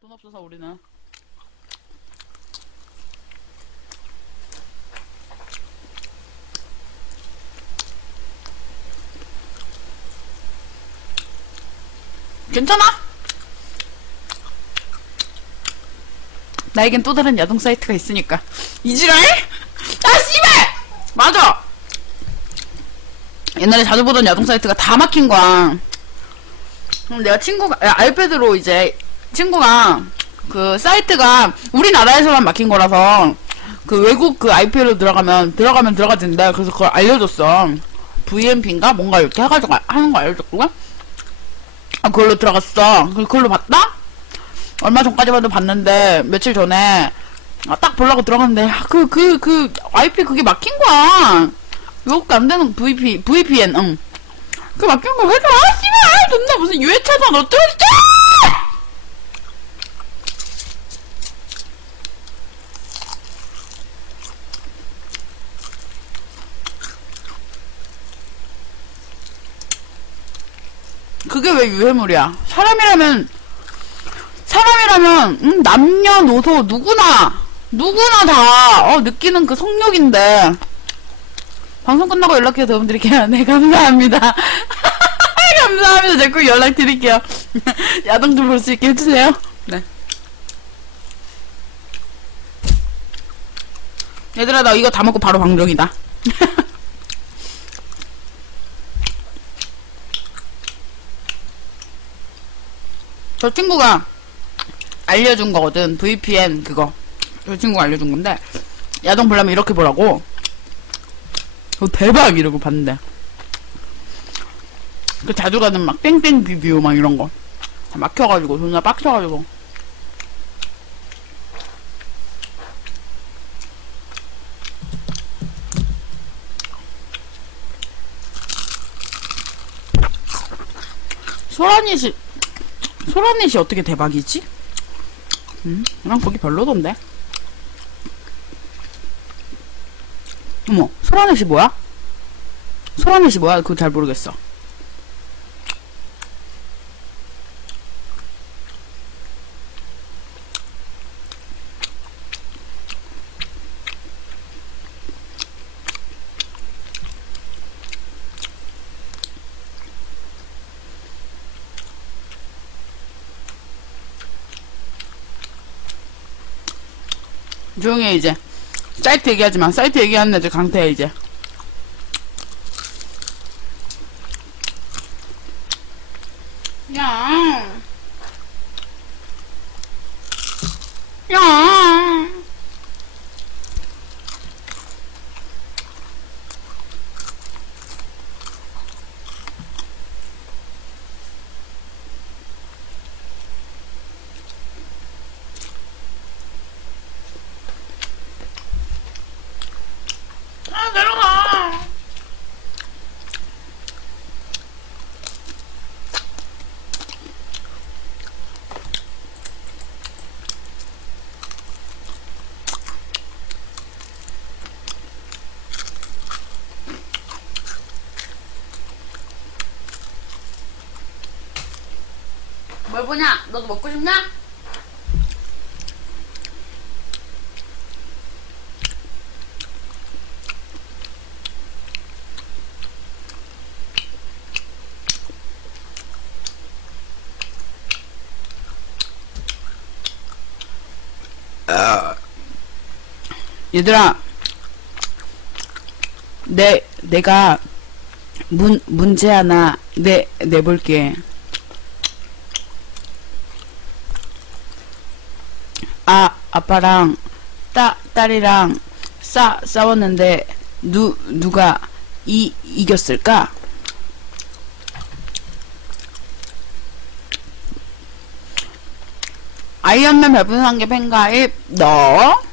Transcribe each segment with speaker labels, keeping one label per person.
Speaker 1: 돈 없어서 우리는. 괜찮아? 나에겐 또 다른 야동 사이트가 있으니까. 이지랄? 아, 씨발! 맞아! 옛날에 자주 보던 야동 사이트가 다 막힌 거야. 그럼 내가 친구가, 야, 아이패드로 이제, 친구가, 그, 사이트가 우리나라에서만 막힌 거라서, 그 외국 그 IP로 들어가면, 들어가면 들어가진대. 그래서 그걸 알려줬어. VMP인가? 뭔가 이렇게 해가지고 하는 거 알려줬거든? 아, 그걸로 들어갔어. 그- 그걸로 봤다? 얼마 전까지만 봤는데, 며칠 전에, 아, 딱 보려고 들어갔는데, 아, 그, 그, 그, IP 그게 막힌 거야. 이거밖에 안 되는 VP, VPN, 응. 그 막힌 거 왜, 그, 아, 씨발! 존나 무슨 유해차선 어쩌고! 그게 왜 유해물이야? 사람이라면, 사람이라면, 음, 남녀노소, 누구나, 누구나 다, 어, 느끼는 그 성욕인데. 방송 끝나고 연락해서 도움 드릴게요. 네, 감사합니다. 감사합니다. 자꾸 연락 드릴게요. 야동 좀 볼 수 있게 해주세요. 네. 얘들아, 나 이거 다 먹고 바로 방정이다. 저 친구가 알려준 거거든. VPN 그거. 저 친구가 알려준 건데 야동 보려면 이렇게 보라고. 어, 대박 이러고 봤는데. 그 자주 가는 막 땡땡 비뷰 막 이런 거. 다 막혀가지고 존나 빡쳐가지고. 소라닛이 소라닛이 어떻게 대박이지? 음, 난 거기 별로던데. 어머, 소라넷이 뭐야? 소라넷이 뭐야? 그거 잘 모르겠어. 조용히 해, 이제. 사이트 얘기하지 마. 사이트 얘기하는 애들 강태해, 이제. 야. 야. 아, 내려가. 뭘 보냐? 너도 먹고 싶냐? 얘들아, 내, 내가 문, 문제 하나 내, 내볼게. 아, 아빠랑 따, 딸이랑 싸, 싸웠는데, 누, 누가 이, 이겼을까? 아이언맨 개 팬가입, 너?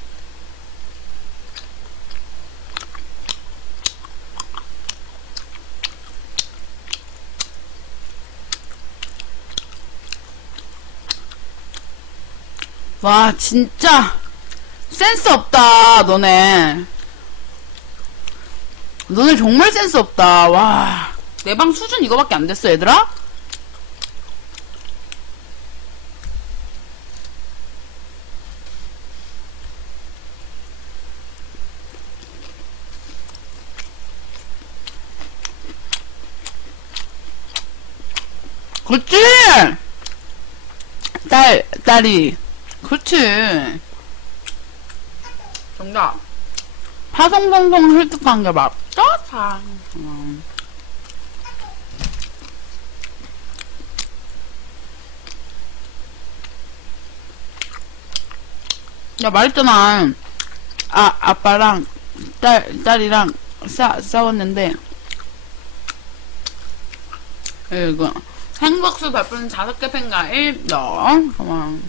Speaker 1: 와 진짜. 센스 없다 너네. 너네 정말 센스 없다. 와 내 방 수준 이거밖에 안 됐어 얘들아? 그치? 딸, 딸이. 그렇지. 정답. 파송송송 획득한 게 맞죠? 자. 음. 야, 말했잖아. 아, 아빠랑 딸, 딸이랑 싸, 싸웠는데. 이거. 행복수 발표는 다섯 개 펜가 1, 너. 그만.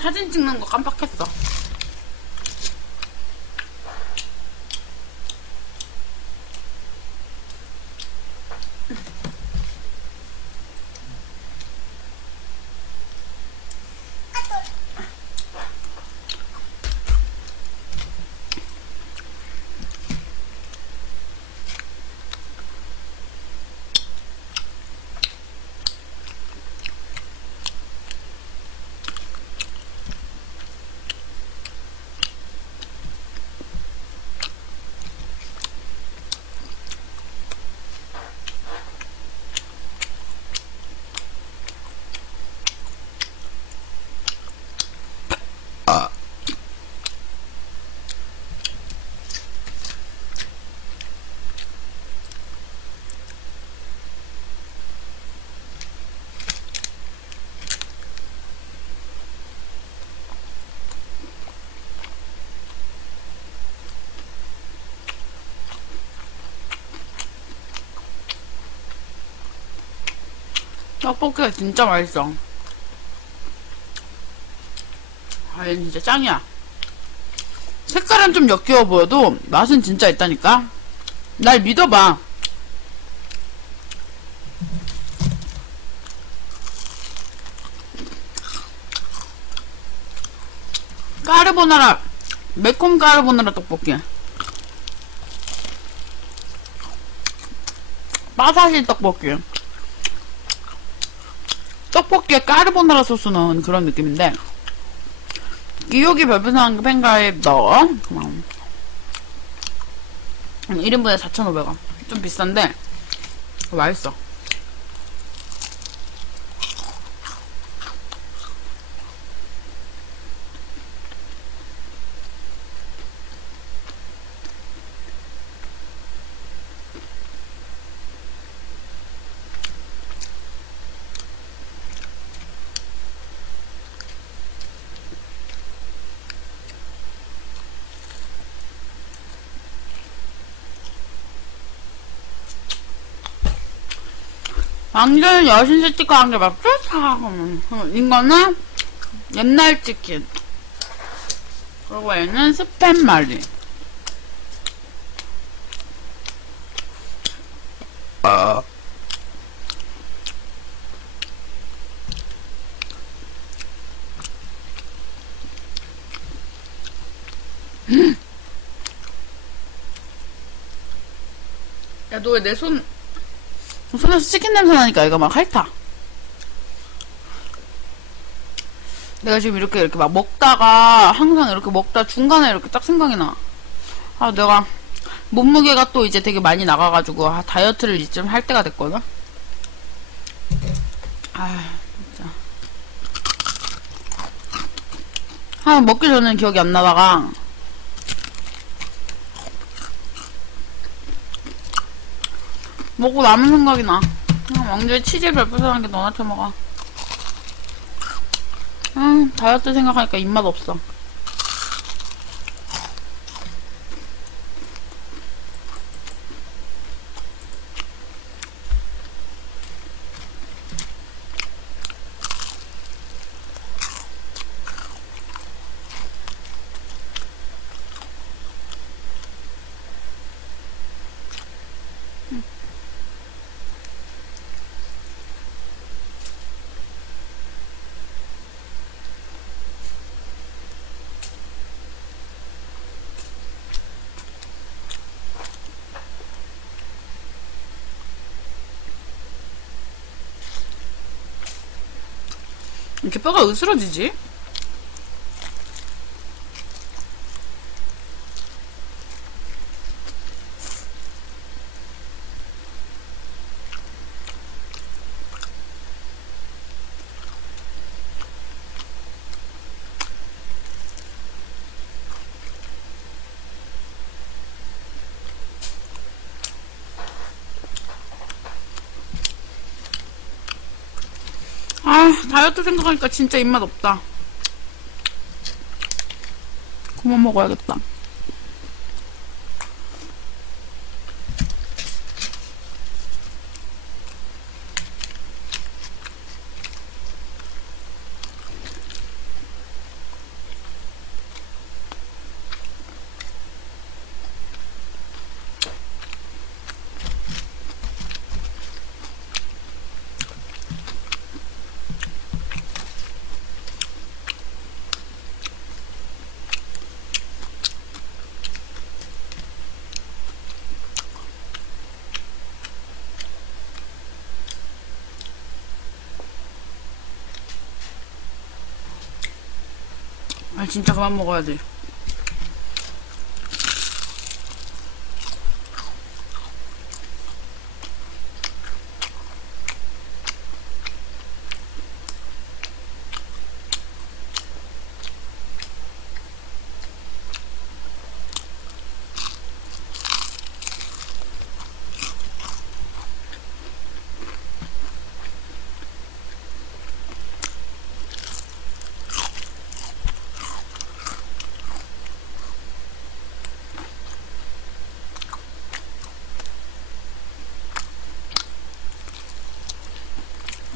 Speaker 1: 사진 찍는 거 깜빡했어. 떡볶이가 진짜 맛있어. 아, 얘 진짜 짱이야. 색깔은 좀 역겨워 보여도 맛은 진짜 있다니까. 날 믿어봐. 까르보나라, 매콤 까르보나라 떡볶이. 빠사시 떡볶이. 떡볶이에 까르보나라 소스 넣은 그런 느낌인데 기억이 별풍선 팬가에 넣어. 고마워 1인분에 4,500원. 좀 비싼데 맛있어 완전 여신 스티커 한개 맞죠? 음, 이거는 옛날 치킨. 그리고 얘는 스팸 말이. 야, 너 왜 내 손, 손에서 치킨 냄새 나니까 이거 막 핥아. 내가 지금 이렇게 이렇게 막 먹다가 항상 이렇게 먹다 중간에 이렇게 딱 생각이 나. 아 내가 몸무게가 또 이제 되게 많이 나가가지고 아, 다이어트를 이쯤 할 때가 됐거든. 아 진짜. 아 먹기 전엔 기억이 안 나다가 먹고 남은 생각이 나. 아, 왕조에 치즈 별풍선한 게 너나 처먹어. 아, 다이어트 생각하니까 입맛 없어. 이렇게 뼈가 으스러지지? 아, 다이어트 생각하니까 진짜 입맛 없다. 그만 먹어야겠다. 아, 진짜 그만 먹어야 돼.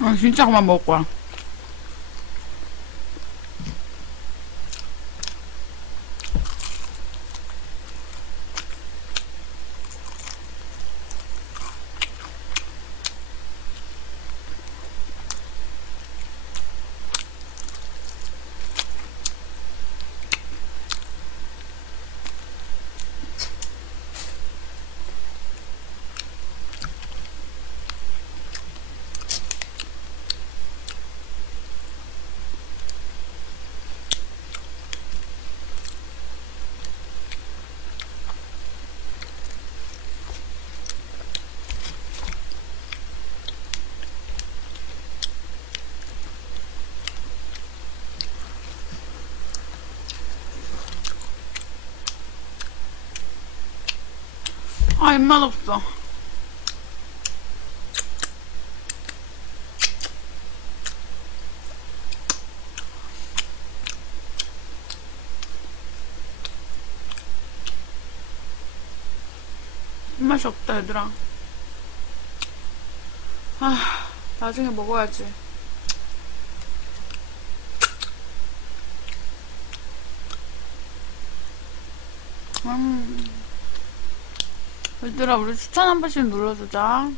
Speaker 1: 아, 진짜 그만 먹을 거 아, 입맛 없어. 입맛이 없다, 얘들아. 아, 나중에 먹어야지. 음. 얘들아, 우리 추천 한 번씩 눌러주자.